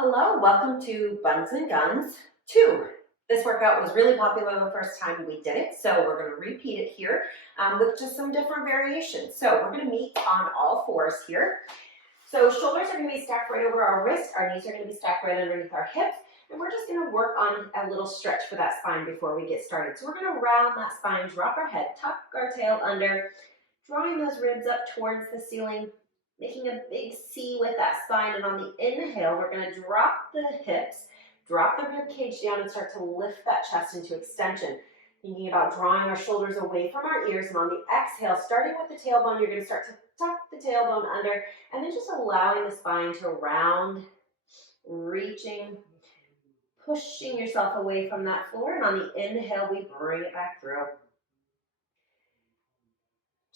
Hello, welcome to Buns and Guns 2. This workout was really popular the first time we did it, so we're going to repeat it here with just some different variations. So we're going to meet on all fours here. So shoulders are going to be stacked right over our wrists, our knees are going to be stacked right underneath our hips, and we're just going to work on a little stretch for that spine before we get started. So we're going to round that spine, drop our head, tuck our tail under, drawing those ribs up towards the ceiling, making a big C with that spine, and on the inhale, we're going to drop the hips, drop the rib cage down, and start to lift that chest into extension. Thinking about drawing our shoulders away from our ears, and on the exhale, starting with the tailbone, you're going to start to tuck the tailbone under, and then just allowing the spine to round, reaching, pushing yourself away from that floor, and on the inhale, we bring it back through.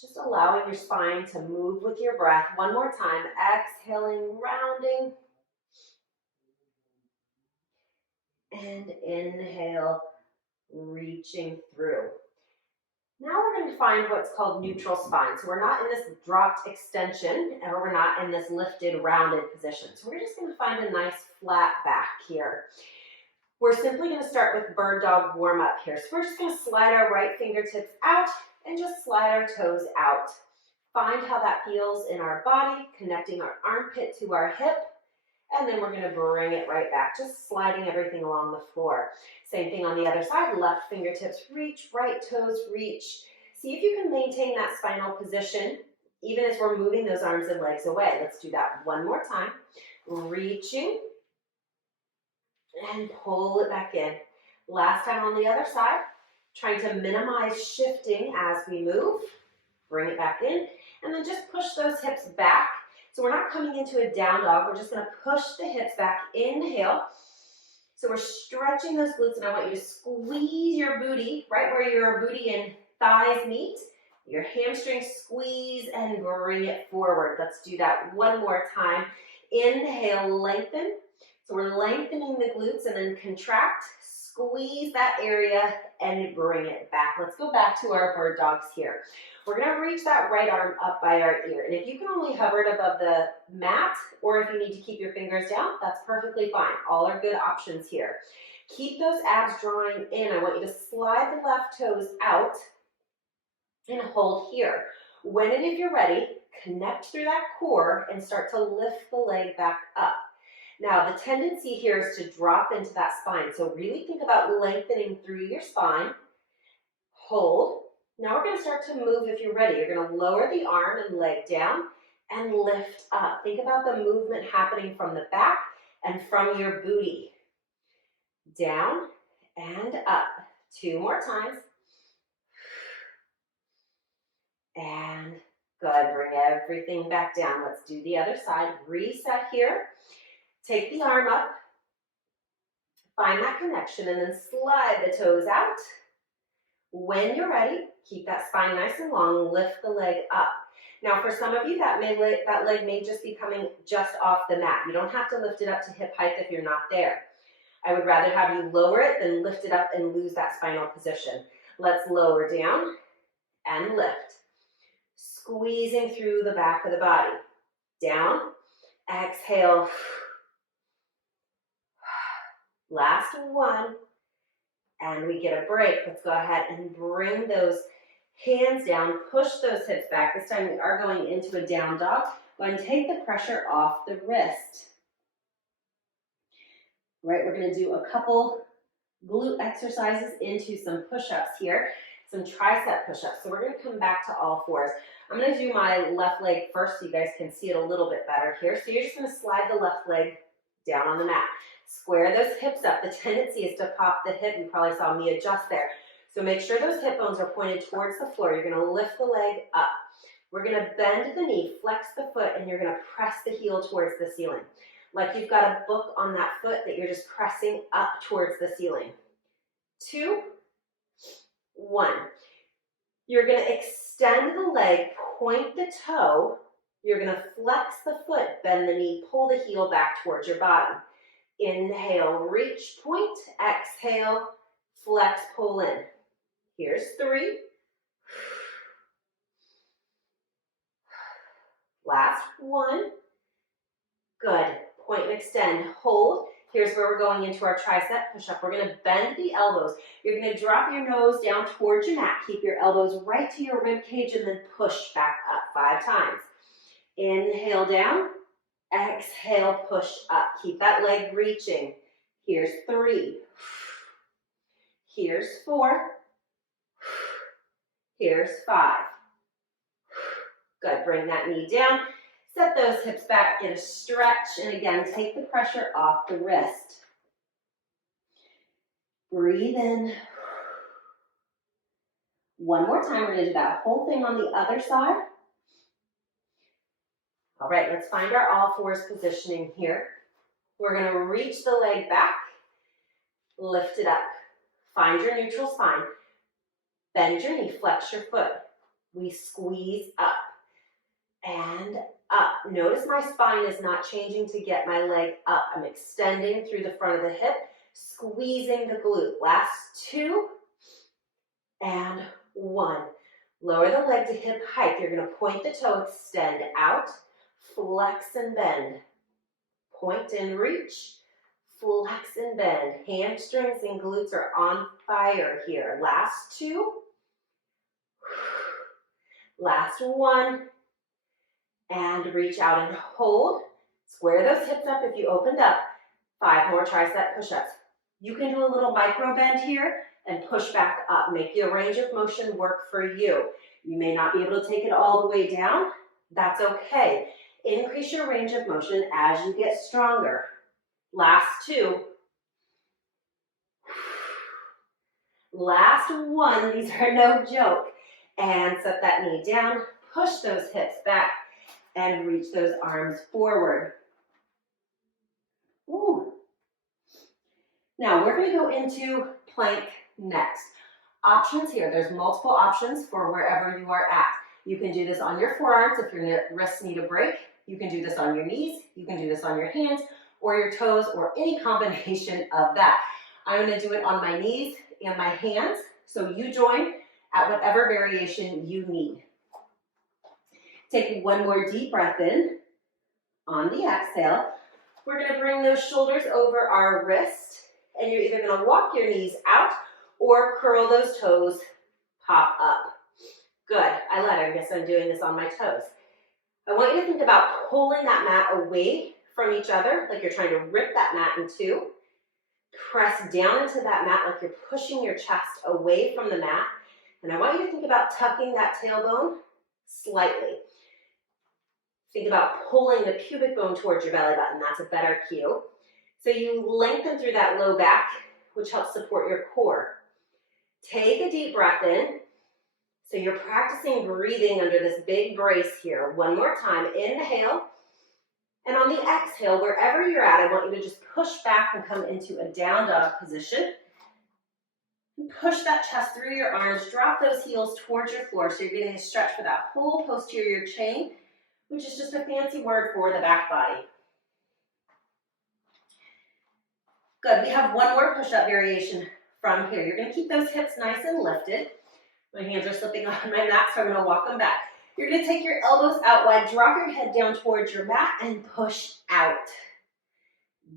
Just allowing your spine to move with your breath. One more time, exhaling, rounding. And inhale, reaching through. Now we're going to find what's called neutral spine. So we're not in this dropped extension, or we're not in this lifted, rounded position. So we're just going to find a nice flat back here. We're simply going to start with bird dog warm up here. So we're just going to slide our right fingertips out and just slide our toes out. Find how that feels in our body, connecting our armpit to our hip, and then we're going to bring it right back, just sliding everything along the floor. Same thing on the other side, left fingertips reach, right toes reach. See if you can maintain that spinal position, even as we're moving those arms and legs away. Let's do that one more time. Reaching, and pull it back in. Last time on the other side, trying to minimize shifting as we move. Bring it back in, and then just push those hips back. So we're not coming into a down dog, we're just gonna push the hips back, inhale. So we're stretching those glutes, and I want you to squeeze your booty, right where your booty and thighs meet. Your hamstring squeeze and bring it forward. Let's do that one more time. Inhale, lengthen. So we're lengthening the glutes and then contract, squeeze that area and bring it back. Let's go back to our bird dogs here. We're going to reach that right arm up by our ear. And if you can only hover it above the mat, or if you need to keep your fingers down, that's perfectly fine. All are good options here. Keep those abs drawing in. I want you to slide the left toes out and hold here. When and if you're ready, connect through that core and start to lift the leg back up. Now, the tendency here is to drop into that spine. So really think about lengthening through your spine. Hold. Now we're going to start to move if you're ready. You're going to lower the arm and leg down and lift up. Think about the movement happening from the back and from your booty. Down and up. Two more times. And good. Bring everything back down. Let's do the other side. Reset here. Take the arm up. Find that connection and then slide the toes out. When you're ready, keep that spine nice and long, lift the leg up. Now for some of you, that leg may just be coming just off the mat. You don't have to lift it up to hip height if you're not there. I would rather have you lower it than lift it up and lose that spinal position. Let's lower down and lift. Squeezing through the back of the body. Down, exhale. Last one. And we get a break. Let's go ahead and bring those hands down, push those hips back. This time we are going into a down dog. Go ahead and take the pressure off the wrist. Right, we're going to do a couple glute exercises into some push-ups here, some tricep push-ups. So we're going to come back to all fours. I'm going to do my left leg first so you guys can see it a little bit better here. So you're just going to slide the left leg down on the mat. Square those hips up. The tendency is to pop the hip. You probably saw me adjust there. So make sure those hip bones are pointed towards the floor. You're going to lift the leg up. We're going to bend the knee, flex the foot, and you're going to press the heel towards the ceiling. Like you've got a book on that foot that you're just pressing up towards the ceiling. 2, 1. You're going to extend the leg, point the toe. You're going to flex the foot, bend the knee, pull the heel back towards your bottom. Inhale, reach, point, exhale, flex, pull in. Here's 3. Last one. Good. Point and extend, hold. Here's where we're going into our tricep push-up. We're gonna bend the elbows. You're gonna drop your nose down towards your mat. Keep your elbows right to your rib cage and then push back up 5 times. Inhale down, exhale, push up. Keep that leg reaching. Here's 3. Here's 4. Here's 5. Good, bring that knee down. Set those hips back, get a stretch, and again, take the pressure off the wrist. Breathe in. One more time, we're gonna do that whole thing on the other side. All right, let's find our all fours positioning here. We're gonna reach the leg back, lift it up. Find your neutral spine. Bend your knee, flex your foot. We squeeze up and up. Notice my spine is not changing to get my leg up. I'm extending through the front of the hip, squeezing the glute. Last 2 and 1. Lower the leg to hip height. You're going to point the toe, extend out, flex and bend. Point and reach, flex and bend. Hamstrings and glutes are on fire here. Last 2. Last 1. And reach out and hold. Square those hips up if you opened up. 5 more tricep push-ups. You can do a little micro bend here and push back up. Make your range of motion work for you. You may not be able to take it all the way down. That's okay. Increase your range of motion as you get stronger. Last 2. Last 1. These are no joke. And set that knee down. Push those hips back. And reach those arms forward. Ooh. Now we're going to go into plank next. Options here. There's multiple options for wherever you are at. You can do this on your forearms if your wrists need a break. You can do this on your knees. You can do this on your hands or your toes or any combination of that. I'm going to do it on my knees and my hands. So you join at whatever variation you need. Take one more deep breath in. On the exhale, we're going to bring those shoulders over our wrist, and you're either going to walk your knees out or curl those toes, pop up. Good. I lied. I guess I'm doing this on my toes. I want you to think about pulling that mat away from each other, like you're trying to rip that mat in 2. Press down into that mat like you're pushing your chest away from the mat. And I want you to think about tucking that tailbone slightly. Think about pulling the pubic bone towards your belly button. That's a better cue. So you lengthen through that low back, which helps support your core. Take a deep breath in. So you're practicing breathing under this big brace here. One more time. Inhale. And on the exhale, wherever you're at, I want you to just push back and come into a down dog position. And push that chest through your arms. Drop those heels towards your floor so you're getting a stretch for that whole posterior chain, which is just a fancy word for the back body. Good, we have one more push-up variation from here. You're gonna keep those hips nice and lifted. My hands are slipping on my mat, so I'm gonna walk them back. You're gonna take your elbows out wide, drop your head down towards your mat and push out.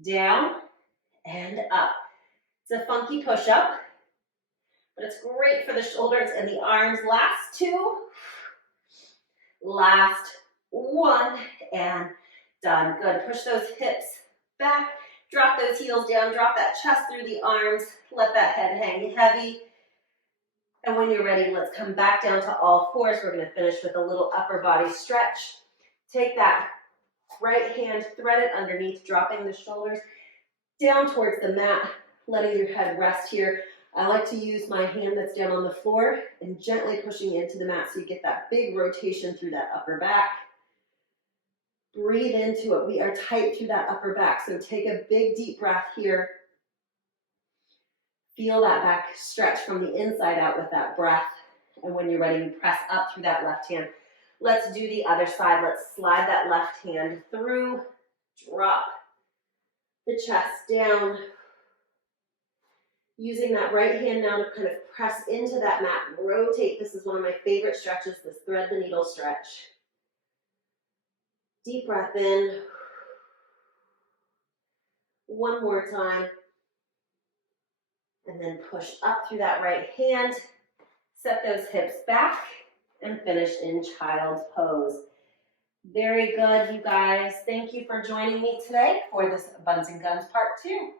Down and up. It's a funky push-up, but it's great for the shoulders and the arms. Last 2. Last 1 and done. Good. Push those hips back. Drop those heels down. Drop that chest through the arms. Let that head hang heavy. And when you're ready, let's come back down to all fours. We're going to finish with a little upper body stretch. Take that right hand, thread it underneath, dropping the shoulders down towards the mat, letting your head rest here. I like to use my hand that's down on the floor and gently pushing into the mat so you get that big rotation through that upper back. Breathe into it. We are tight through that upper back, so take a big deep breath here. Feel that back stretch from the inside out with that breath. And when you're ready, you press up through that left hand. Let's do the other side. Let's slide that left hand through. Drop the chest down. Using that right hand now to kind of press into that mat. Rotate. This is one of my favorite stretches, this thread the needle stretch. Deep breath in. One more time. And then push up through that right hand. Set those hips back and finish in child's pose. Very good, you guys. Thank you for joining me today for this Buns and Guns Part 2.